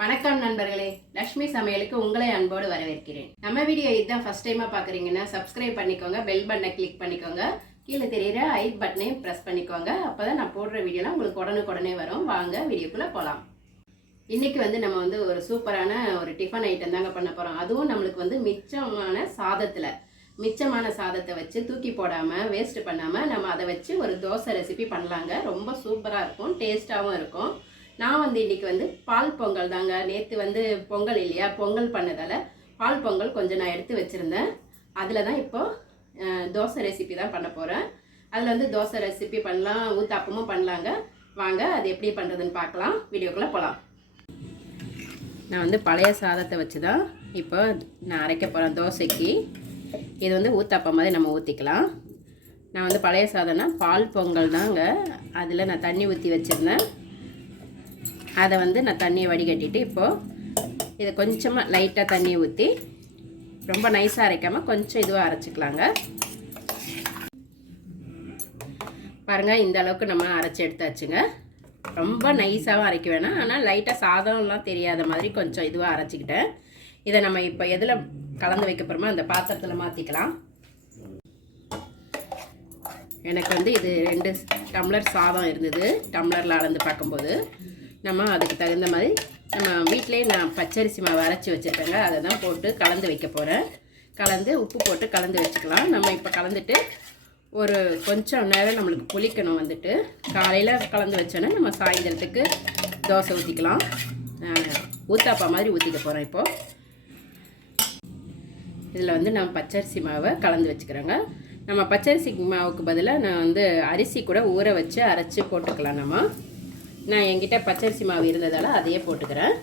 வணக்கம் நண்பர்களே. லக்ஷ்மி சமையலுக்கு உங்களை அன்போடு வரவேற்கிறேன். நம்ம வீடியோ இதுதான் ஃபர்ஸ்ட் டைமாக பார்க்குறீங்கன்னா சப்ஸ்கிரைப் பண்ணிக்கோங்க பெல் பட்டனை கிளிக் பண்ணிக்கோங்க. கீழே தெரியிற ஐ பட்டனையும் ப்ரெஸ் பண்ணிக்கோங்க. அப்போ தான் நான் போடுற வீடியோலாம் உங்களுக்கு உடனுக்குடனே வரும். வாங்க வீடியோக்குள்ளே போகலாம் இன்றைக்கி வந்து நம்ம வந்து ஒரு சூப்பரான ஒரு டிஃபன் ஐட்டம் தாங்க பண்ண போகிறோம் அதுவும் நம்மளுக்கு வந்து மிச்சமான சாதத்தில் மிச்சமான சாதத்தை வச்சு தூக்கி போடாமல் வேஸ்ட் பண்ணாமல் நம்ம அதை வச்சு ஒரு தோசை ரெசிபி பண்ணலாங்க. ரொம்ப சூப்பராக இருக்கும் டேஸ்ட்டாகவும் இருக்கும். நான் வந்து இன்றைக்கி வந்து பால் பொங்கல் தாங்க. நேற்று வந்து பொங்கல் இல்லையா? பொங்கல் பண்ணதால் பால் பொங்கல் கொஞ்சம் நான் எடுத்து வச்சுருந்தேன். அதில் தான் இப்போ தோசை ரெசிபி தான் பண்ண போகிறேன் அதில் வந்து தோசை ரெசிபி பண்ணலாம் ஊத்தாப்பமும் பண்ணலாங்க. வாங்க அது எப்படி பண்ணுறதுன்னு பார்க்கலாம். வீடியோக்குள்ளே போகலாம் நான் வந்து பழைய சாதத்தை வச்சு தான் இப்போ நான் அரைக்க போகிறேன் தோசைக்கு. இது வந்து ஊத்தாப்பம் மாதிரி நம்ம ஊற்றிக்கலாம் நான் வந்து பழைய சாதம்னா பால் பொங்கல் தாங்க. அதில் நான் தண்ணி ஊற்றி வச்சுருந்தேன். அதை வந்து நான் தண்ணியை வடிகட்டிட்டு இப்போது இதை கொஞ்சமாக லைட்டாக தண்ணி ஊற்றி ரொம்ப நைஸாக அரைக்காமல் கொஞ்சம் இதுவாக அரைச்சிக்கலாங்க. பாருங்கள் இந்த அளவுக்கு நம்ம அரைச்சி எடுத்தாச்சுங்க. ரொம்ப நைஸாகவும் அரைக்க வேணாம். ஆனால் லைட்டாக சாதம்லாம் தெரியாத மாதிரி கொஞ்சம் இதுவாக அரைச்சிக்கிட்டேன். இதை நம்ம இப்போ எதில் கலந்து வைக்க போகிறோமோ அந்த பாத்திரத்தில் மாற்றிக்கலாம் எனக்கு வந்து இது ரெண்டு டம்ளர் சாதம் இருந்தது டம்ளரில் அளந்து பார்க்கும்போது. நம்ம அதுக்கு தகுந்த மாதிரி நம்ம வீட்டிலே நான் பச்சரிசி மாவு அரைச்சி வச்சுருக்கேங்க. அதை தான் போட்டு கலந்து வைக்க போகிறேன் கலந்து உப்பு போட்டு கலந்து வச்சுக்கலாம். நம்ம இப்போ கலந்துட்டு ஒரு கொஞ்சம் நேரம் நம்மளுக்கு புளிக்கணும் வந்துட்டு. காலையில் கலந்து வச்சோன்னா நம்ம சாயந்தரத்துக்கு தோசை ஊற்றிக்கலாம் ஊத்தாப்பா மாதிரி ஊற்றிக்க போகிறோம் இப்போது இதில் வந்து நான் பச்சரிசி மாவை கலந்து வச்சுக்கிறேங்க. நம்ம பச்சரிசி மாவுக்கு பதிலாக நான் வந்து அரிசி கூட ஊற வச்சு அரைச்சி போட்டுக்கலாம் நம்ம. நான் என்கிட்ட பச்சரிசி மாவு இருந்ததால் அதையே போட்டுக்கிறேன்.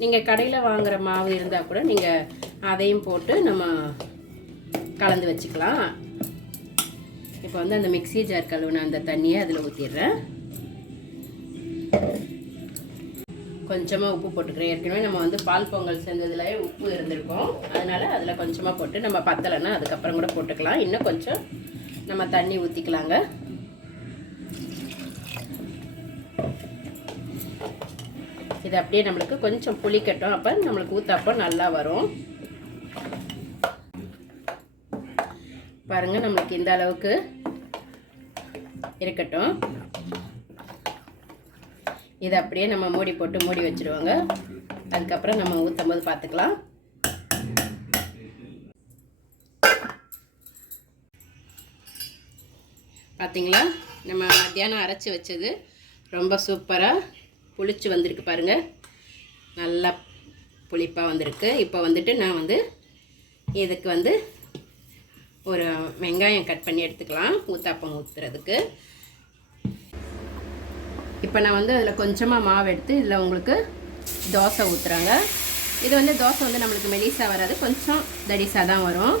நீங்கள் கடையில் வாங்குகிற மாவு இருந்தால் கூட நீங்கள் அதையும் போட்டு நம்ம கலந்து வச்சுக்கலாம். இப்போ வந்து அந்த மிக்ஸி ஜார் கழுவுன அந்த தண்ணியை அதில் ஊற்றிடுறேன் கொஞ்சமாக உப்பு போட்டுக்கிறேன். ஏற்கனவே நம்ம வந்து பால் பொங்கல் செஞ்சதுல உப்பு இருந்திருக்கும். அதனால் அதில் கொஞ்சமாக போட்டு நம்ம பத்தலைன்னா அதுக்கப்புறம் கூட போட்டுக்கலாம். இன்னும் கொஞ்சம் நம்ம தண்ணி ஊற்றிக்கலாங்க இது அப்படியே நம்மளுக்கு கொஞ்சம் புளிக்கட்டும். அப்போ நம்மளுக்கு ஊத்தாப்பம் நல்லா வரும். பாருங்கள் நம்மளுக்கு இந்த அளவுக்கு இருக்கட்டும். இதை அப்படியே நம்ம மூடி போட்டு மூடி வச்சுருவாங்க. அதுக்கப்புறம் நம்ம ஊற்றும் போது பார்த்துக்கலாம். பார்த்தீங்களா நம்ம மத்தியானம் அரைச்சி வச்சது ரொம்ப சூப்பராக புளிச்சு வந்திருக்கு பாருங்கள் நல்லா புளிப்பாக வந்திருக்கு. இப்போ வந்துட்டு நான் வந்து இதுக்கு வந்து ஒரு வெங்காயம் கட் பண்ணி எடுத்துக்கலாம். ஊத்தாப்பம் ஊற்றுறதுக்கு இப்போ நான் வந்து அதில் கொஞ்சமாக மாவு எடுத்து இதில் உங்களுக்கு தோசை ஊற்றுறாங்க இது வந்து தோசை வந்து நம்மளுக்கு மெலிசாக வராது. கொஞ்சம் தடிசாக தான் வரும்.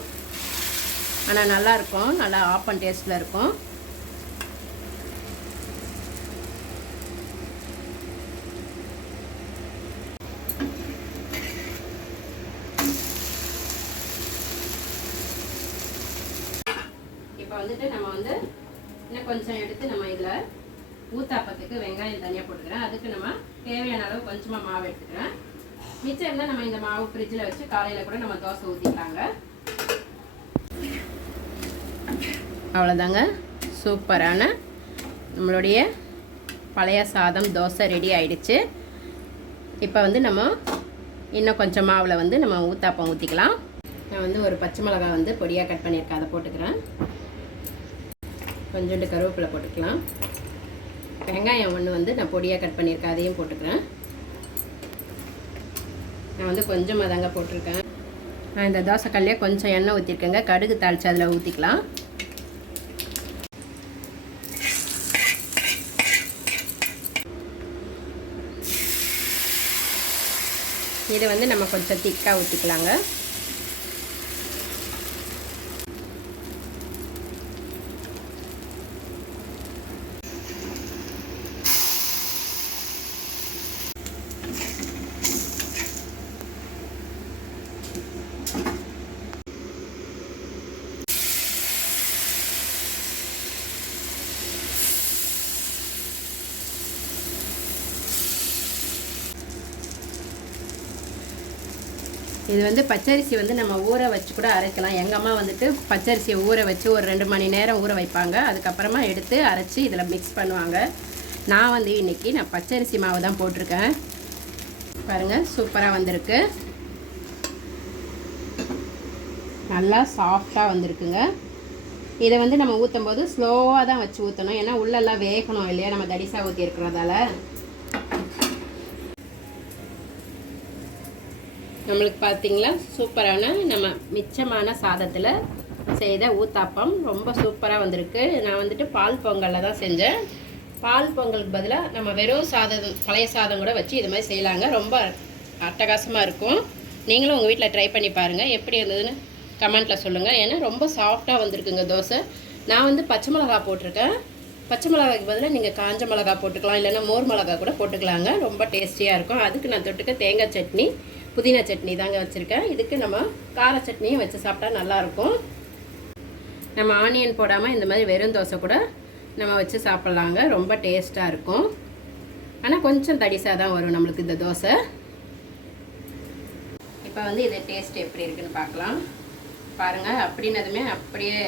ஆனால் நல்லாயிருக்கும் நல்லா ஆப்பன் டேஸ்ட்டில் இருக்கும். இப்போ வந்துட்டு நம்ம வந்து இன்னும் கொஞ்சம் எடுத்து நம்ம இதில் ஊத்தாப்பத்துக்கு வெங்காயம் தனியாக போட்டுக்கிறேன். அதுக்கு நம்ம தேவையான அளவு கொஞ்சமாக மாவு எடுத்துக்கிறேன். மிச்சம் இருந்தால் நம்ம இந்த மாவு ஃப்ரிட்ஜில் வச்சு காலையில் கூட நம்ம தோசை ஊற்றிக்கலாங்க அவ்வளோதாங்க சூப்பரான நம்மளுடைய பழைய சாதம் தோசை ரெடி ஆயிடுச்சு. இப்போ வந்து நம்ம இன்னும் கொஞ்சம் மாவில் வந்து நம்ம ஊத்தாப்பம் ஊற்றிக்கலாம் நான் வந்து ஒரு பச்சை மிளகாய் வந்து பொடியாக கட் பண்ணியிருக்கேன். அதை போட்டுக்கிறேன். கொஞ்சோண்டு கருவேப்பிலை போட்டுக்கலாம். வெங்காயம் ஒன்று வந்து நான் பொடியாக கட் பண்ணியிருக்கேன் அதையும் போட்டுக்கிறேன். நான் வந்து கொஞ்சமாக தாங்க போட்டிருக்கேன். நான் இந்த தோசைக்கல்லையே கொஞ்சம் எண்ணெய் ஊற்றிருக்கேங்க கடுகு தாளித்து அதில் ஊற்றிக்கலாம் இதை வந்து நம்ம கொஞ்சம் திக்காக ஊற்றிக்கலாங்க இது வந்து பச்சரிசி வந்து நம்ம ஊற வச்சு கூட அரைக்கலாம். எங்கள் அம்மா வந்துட்டு பச்சரிசியை ஊற வச்சு ஒரு ரெண்டு மணி நேரம் ஊற வைப்பாங்க. அதுக்கப்புறமா எடுத்து அரைச்சி இதில் மிக்ஸ் பண்ணுவாங்க. நான் வந்து இன்றைக்கி நான் பச்சரிசி மாவு தான் போட்டிருக்கேன். பாருங்கள் சூப்பராக வந்திருக்கு. நல்லா சாஃப்டாக வந்திருக்குங்க. இதை வந்து நம்ம ஊற்றும் போது ஸ்லோவாக தான் வச்சு ஊற்றணும் ஏன்னா உள்ளெல்லாம் வேகணும் இல்லையா? நம்ம தடிசா ஊற்றி இருக்கிறதால நம்மளுக்கு பார்த்தீங்களா? சூப்பரான நம்ம மிச்சமான சாதத்தில் செய்த ஊத்தாப்பம். ரொம்ப சூப்பராக வந்திருக்கு. நான் வந்துட்டு பால் பொங்கலில் தான் செஞ்சேன். பால் பொங்கலுக்கு பதிலாக நம்ம வெறும் சாதம் பழைய சாதம் கூட வச்சு இது மாதிரி செய்யலாங்க. ரொம்ப அட்டகாசமாக இருக்கும். நீங்களும் உங்கள் வீட்டில் ட்ரை பண்ணி பாருங்கள் எப்படி இருந்ததுன்னு கமெண்ட்டில் சொல்லுங்கள் ஏன்னா ரொம்ப சாஃப்டாக வந்திருக்குங்க தோசை. நான் வந்து பச்சை மிளகா போட்டிருக்கேன். பச்சை மிளகாய்க்கு பதிலாக நீங்கள் காஞ்ச மிளகா போட்டுக்கலாம் இல்லைன்னா மோர் மிளகா கூட போட்டுக்கலாங்க. ரொம்ப டேஸ்டியாக இருக்கும். அதுக்கு நான் தொட்டுக்க தேங்காய் சட்னி புதினா சட்னி தாங்க வச்சுருக்கேன். இதுக்கு நம்ம கார சட்னியும் வச்சு சாப்பிட்டா நல்லாயிருக்கும் நம்ம ஆனியன் போடாமல் இந்த மாதிரி வெறும் தோசை கூட நம்ம வச்சு சாப்பிட்லாங்க. ரொம்ப டேஸ்ட்டாக இருக்கும். ஆனால் கொஞ்சம் தடிசாக தான் வரும் நம்மளுக்கு இந்த தோசை. இப்போ வந்து இது டேஸ்ட் எப்படி இருக்குன்னு பார்க்கலாம். பாருங்கள் அப்படின்னதுமே அப்படியே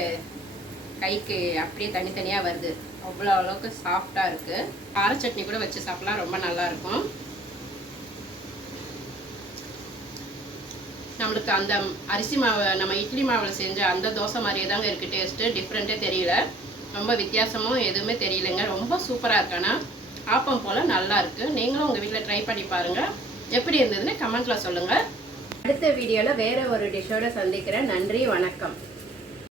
கைக்கு அப்படியே தனித்தனியாக வருது. அவ்வளோ அளவுக்கு சாஃப்டாக இருக்குது கார சட்னி கூட வச்சு சாப்பிட்லாம் ரொம்ப நல்லாயிருக்கும் நம்மளுக்கு அந்த அரிசி மாவு நம்ம இட்லி மாவில் செஞ்ச அந்த தோசை மாதிரியே தாங்க இருக்குது டேஸ்ட்டு டிஃப்ரெண்ட்டே தெரியல. ரொம்ப வித்தியாசமும் எதுவுமே தெரியலைங்க. ரொம்ப சூப்பராக இருக்கானா ஆப்பம் போல் நல்லா இருக்குது நீங்களும் உங்கள் வீட்டில் ட்ரை பண்ணி பாருங்கள் எப்படி இருந்ததுன்னு கமெண்ட்டில் சொல்லுங்கள் அடுத்த வீடியோவில் வேறு ஒரு டிஷ்ஷோட சந்திக்கிறேன். நன்றி வணக்கம்.